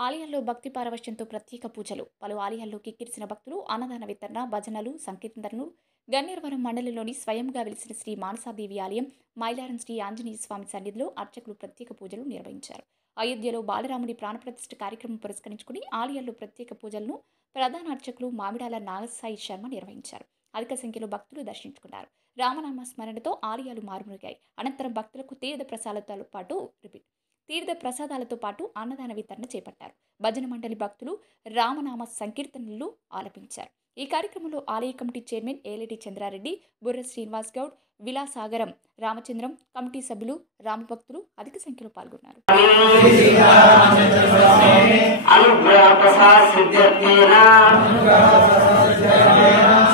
ఆలయాల్లో భక్తి పారవశ్యంతో ప్రత్యేక పూజలు. పలు ఆలయాల్లో కిక్కిరిసిన భక్తులు అన్నదాన వితరణ, భజనలు, సంకీర్తనలు. గన్నేరువరం మండలంలోని స్వయంగా వెలిసిన శ్రీ మానసాదేవి ఆలయం, మైలారం శ్రీ ఆంజనేయ స్వామి సన్నిధిలో అర్చకులు ప్రత్యేక పూజలు నిర్వహించారు. అయోధ్యలో బాలరాముడి ప్రాణప్రతిష్ఠ కార్యక్రమం పురస్కరించుకుని ఆలయాల్లో ప్రత్యేక పూజలను ప్రధాన అర్చకులు మామిడాల నాగసాయి శర్మ నిర్వహించారు. అధిక సంఖ్యలో భక్తులు దర్శించుకున్నారు. రామనామ స్మరణతో ఆలయాలు మారుమోగాయి. అనంతరం భక్తులకు తీర్థ ప్రసాదాలతో పాటు అన్నదాన వితరణ చేపట్టారు. భజన మండలి భక్తులు రామనామ సంకీర్తనలు ఆలపించారు. ఈ కార్యక్రమంలో ఆలయ కమిటీ చైర్మన్ ఏలేటి చంద్రారెడ్డి, బుర్ర శ్రీనివాస్ గౌడ్, విలాసాగరం రామచంద్రం, కమిటీ సభ్యులు, రామభక్తులు అధిక సంఖ్యలో పాల్గొన్నారు.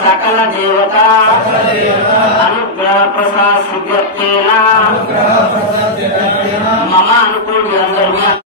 సకల దేవత అనుగ్రహ ప్రసాద మమ అనుకూలి అందరూ